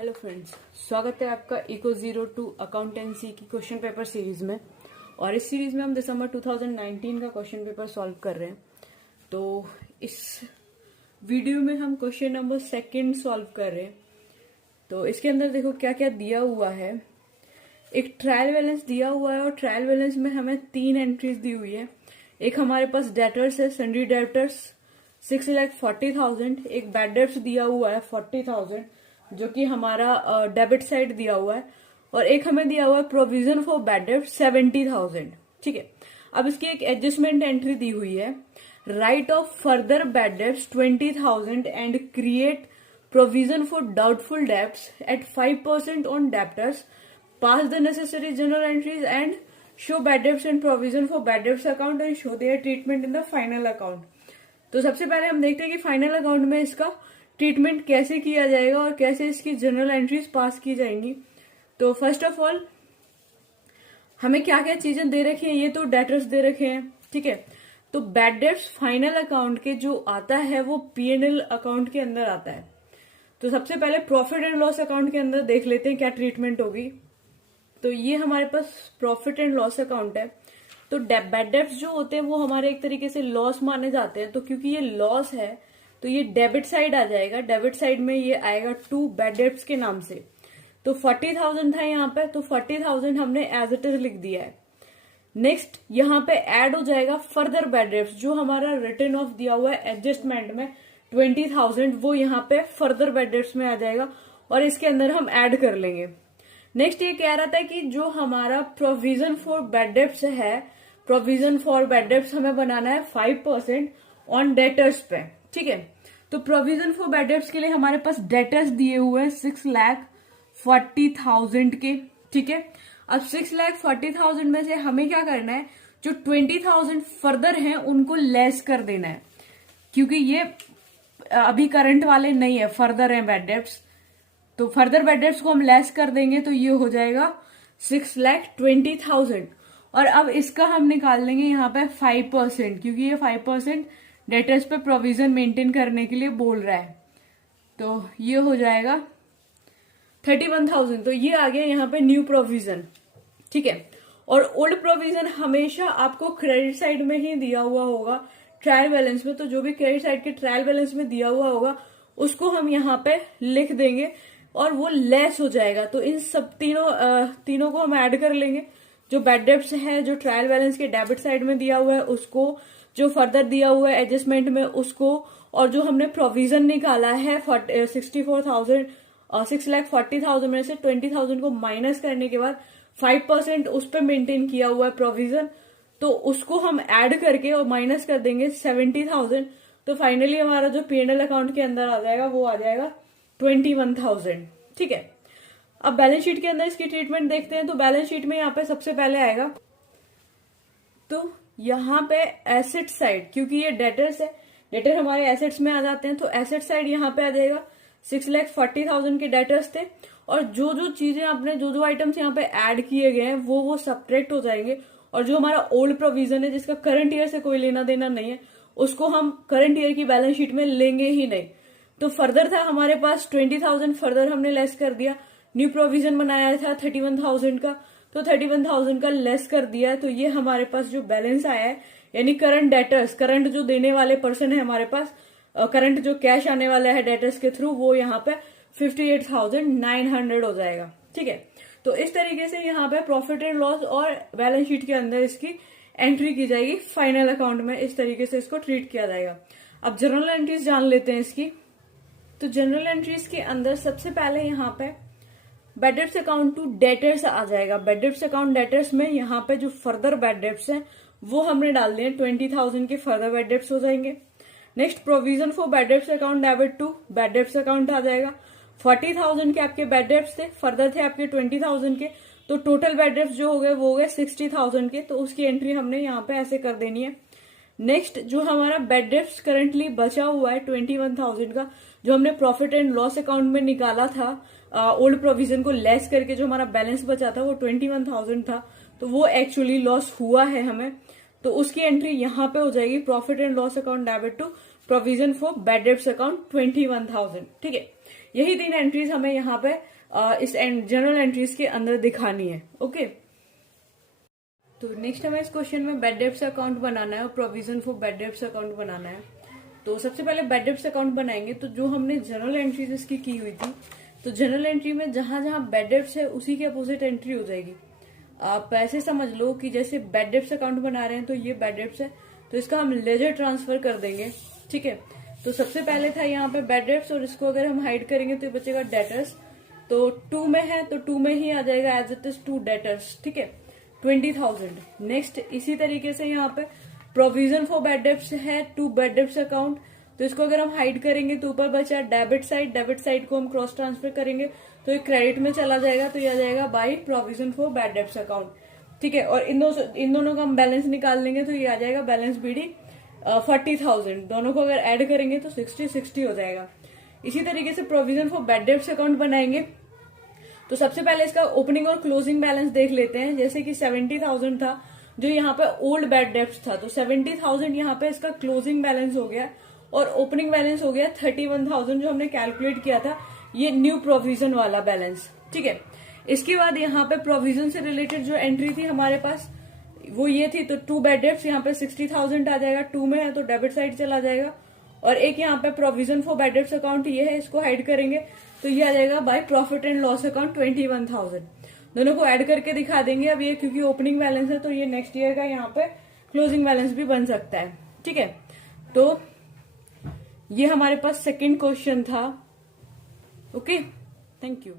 Hello friends, स्वागत है आपका इको 02 अकाउंटेंसी की क्वेश्चन पेपर सीरीज में। और इस सीरीज में हम दिसंबर 2019 का क्वेश्चन पेपर सॉल्व कर रहे हैं। तो इस वीडियो में हम क्वेश्चन नंबर 2 सॉल्व कर रहे हैं। तो इसके अंदर देखो क्या क्या दिया हुआ है। एक ट्रायल बैलेंस दिया हुआ है और ट्रायल बैलेंस में हमें 3 एंट्रीज दी हुई है। एक हमारे पास डेटर्स है, सन्ड्री डेटर्स 6,40,000। एक बैड डेट्स दिया हुआ है 40,000 जो कि हमारा डेबिट साइड दिया हुआ है। और एक हमें दिया हुआ है प्रोविजन फॉर बैड डेट 70,000। ठीक है, अब इसकी एक एडजस्टमेंट एंट्री दी हुई है। Write off further bad debts 20,000 and create provision for doubtful debts at 5% on debtors. Pass the necessary journal entries and show bad debts and provision for bad debts account and show their treatment in the final account. तो सबसे पहले हम देखते हैं कि final account में इसका treatment कैसे किया जाएगा और कैसे इसकी जनरल एंट्रीज पास की जाएंगी। तो फर्स्ट ऑफ ऑल हमें क्या क्या चीजें दे रखी हैं, ये तो डेटर्स दे रखे हैं। ठीक है, तो बैड डेट्स फाइनल अकाउंट के जो आता है वो P&L अकाउंट के अंदर आता है। तो सबसे पहले प्रॉफिट एंड लॉस अकाउंट के अंदर देख लेते हैं क्या ट्रीटमेंट होगी। तो ये हमारे पास प्रॉफिट एंड लॉस अकाउंट है। तो बैड डेट्स जो होते हैं वो हमारे एक तरीके से लॉस माने जाते हैं। तो क्योंकि ये लॉस है तो ये डेबिट साइड आ जाएगा। डेबिट साइड में ये आएगा 2 बैड डेट्स के नाम से। तो 40,000 था यहाँ पे, तो 40,000 हमने एज इट इज लिख दिया है। नेक्स्ट यहाँ पे ऐड हो जाएगा फर्दर बैड डेट्स जो हमारा रिटर्न ऑफ दिया हुआ है एडजस्टमेंट में 20,000, वो यहाँ पे फर्दर बैड डेट्स में आ जाएगा और इसके अंदर हम ऐड कर लेंगे। नेक्स्ट ये कह रहा था कि जो हमारा प्रोविजन फॉर बैड डेट्स है, प्रोविजन फॉर बैड डेट्स हमें बनाना है 5% ऑन डेटर्स पे। ठीक है, तो प्रोविजन फॉर बैड डेट्स के लिए हमारे पास डेटर्स दिए हुए हैं 6,40,000 के। ठीक है, अब 6,40,000 में से हमें क्या करना है, जो 20,000 फर्दर हैं उनको लेस कर देना है, क्योंकि ये अभी करंट वाले नहीं है, फर्दर हैं बैड डेट्स। तो फर्दर बैड डेट्स को हम लेस कर देंगे तो ये हो जाएगा 6,20,000। और अब इसका हम निकाल लेंगे यहाँ पे 5%, क्योंकि ये 5% डेटर्स पे प्रोविजन मेंटेन करने के लिए बोल रहा है। तो ये हो जाएगा 31,000। तो ये आ गया यहाँ पे न्यू प्रोविजन। ठीक है, और ओल्ड प्रोविजन हमेशा आपको क्रेडिट साइड में ही दिया हुआ होगा ट्रायल बैलेंस में। तो जो भी क्रेडिट साइड के ट्रायल बैलेंस में दिया हुआ होगा उसको हम यहाँ पे लिख देंगे और वो लेस हो जाएगा। तो इन सब तीनों को हम ऐड कर लेंगे। जो बैड डेट्स है जो ट्रायल बैलेंस के डेबिट साइड में दिया हुआ है उसको, जो फर्दर दिया हुआ है एडजस्टमेंट में उसको, और जो हमने प्रोविजन निकाला है 6,40,000 में से 20,000 को माइनस करने के बाद 5% उस पर मेंटेन किया हुआ है प्रोविजन, तो उसको हम ऐड करके और माइनस कर देंगे 70,000। तो फाइनली हमारा जो P&L अकाउंट के अंदर आ जाएगा वो आ जाएगा 21,000। ठीक है, अब बैलेंस शीट के अंदर इसकी ट्रीटमेंट देखते हैं। तो बैलेंस शीट में यहाँ पे सबसे पहले आएगा, तो यहाँ पे एसेट साइड, क्योंकि ये डेटर्स है, डेटर हमारे एसेट्स में आ जाते हैं, तो एसेट साइड यहाँ पे आ जाएगा। 6,40,000 के डेटर्स थे और जो जो चीजें आपने जो आइटम्स यहाँ पे ऐड किए गए हैं वो सब्ट्रैक्ट हो जाएंगे। और जो हमारा ओल्ड प्रोविजन है जिसका करंट ईयर से कोई लेना देना नहीं है उसको हम करंट ईयर की बैलेंस शीट में लेंगे ही नहीं। तो फर्दर था हमारे पास 20,000, फर्दर हमने लेस कर दिया। न्यू प्रोविजन बनाया था 31,000 का, तो 31,000 का लेस कर दिया। तो ये हमारे पास जो बैलेंस आया है, यानी करंट डेटर्स, करंट जो देने वाले पर्सन है हमारे पास, करंट जो कैश आने वाला है डेटर्स के थ्रू, वो यहाँ पे 58,900 हो जाएगा। ठीक है, तो इस तरीके से यहाँ पे प्रॉफिट एंड लॉस और बैलेंस शीट के अंदर इसकी एंट्री की जाएगी फाइनल अकाउंट में। इस तरीके से इसको ट्रीट किया जाएगा। अब जनरल एंट्रीज जान लेते हैं इसकी। तो जनरल एंट्रीज के अंदर सबसे पहले यहाँ पे bad debts account to debtors आ जाएगा। बैड डेट्स अकाउंट डेटर्स में यहाँ पे जो फर्दर बैड डेट्स हैं वो हमने डाल दिए, 20,000 के फर्दर बैड डेट्स हो जाएंगे। Next provision for bad debts account debit to bad debts account आ जाएगा। 40,000 के आपके बैड डेट्स थे, फर्दर थे आपके 20,000 के, तो टोटल बैड डेट्स जो हो गए वो हो गए 60,000 के। तो उसकी एंट्री हमने यहाँ पे ऐसे कर देनी है। नेक्स्ट जो हमारा बैड डेट्स करंटली बचा हुआ है 21,000 का, जो हमने प्रॉफिट एंड लॉस अकाउंट में निकाला था ओल्ड प्रोविजन को लेस करके, जो हमारा बैलेंस बचा था वो 21,000 था, तो वो एक्चुअली लॉस हुआ है हमें। तो उसकी एंट्री यहाँ पे हो जाएगी, profit and loss account debit to provision for bad debts account 21,000। ठीक है, यही 3 एंट्रीज हमें यहाँ पे इस जनरल एंट्रीज के अंदर दिखानी है। ओके, तो नेक्स्ट हमें इस क्वेश्चन में बैड डेब्ट्स अकाउंट बनाना है और provision for bad debts account बनाना है। तो सबसे पहले बैड डेब्ट्स अकाउंट बनाएंगे। तो जो हमने जनरल एंट्रीज इसकी की हुई थी, तो जनरल एंट्री में जहां जहां बैड डेब्ट्स है उसी की अपोजिट एंट्री हो जाएगी। आप ऐसे समझ लो कि जैसे बैड डेब्ट्स अकाउंट बना रहे हैं तो ये बैड डेब्ट्स है, तो इसका हम लेजर ट्रांसफर कर देंगे। ठीक है, तो सबसे पहले था यहाँ पे बैड डेब्ट्स और इसको अगर हम हाइड करेंगे तो ये बचेगा डेटर्स। तो 2 में है तो 2 में ही आ जाएगा एज इट इज 2 डेटर्स। ठीक है, 20,000। नेक्स्ट इसी तरीके से यहाँ पे प्रोविजन फॉर बैड डेब्ट्स है 2 बैड डेब्ट्स अकाउंट, तो इसको अगर हम हाइड करेंगे तो ऊपर बचा डेबिट साइड को हम क्रॉस ट्रांसफर करेंगे तो ये क्रेडिट में चला जाएगा, तो ये आ जाएगा by provision for bad debts account. ठीक है, और इन दोनों का हम बैलेंस निकाल लेंगे तो ये आ जाएगा बैलेंस बीडी 40,000। दोनों को अगर ऐड करेंगे तो 60 हो जाएगा। इसी तरीके से provision for bad debts account बनाएंगे। तो सबसे पहले इसका ओपनिंग और क्लोजिंग बैलेंस देख लेते हैं। जैसे कि 70,000 था जो यहाँ पे ओल्ड बैड डेब्ट्स था, तो 70,000 यहाँ पे इसका क्लोजिंग बैलेंस हो गया और ओपनिंग बैलेंस हो गया 31,000 जो हमने कैलकुलेट किया था, ये न्यू प्रोविजन वाला बैलेंस। ठीक है, इसके बाद यहाँ पे प्रोविजन से रिलेटेड जो एंट्री थी हमारे पास वो ये थी, तो 2 बैड डेब्ट्स यहाँ पे 60,000 आ जाएगा, 2 में है तो डेबिट साइड चला जाएगा। और एक यहाँ पे provision for bad debts account ये है, इसको हाइड करेंगे तो ये आ जाएगा by profit and loss account 21,000। दोनों को ऐड करके दिखा देंगे। अब ये क्योंकि ओपनिंग बैलेंस है तो ये नेक्स्ट ईयर का यहाँ पे क्लोजिंग बैलेंस भी बन सकता है। ठीक है, तो ये हमारे पास सेकंड क्वेश्चन था। Okay, thank you.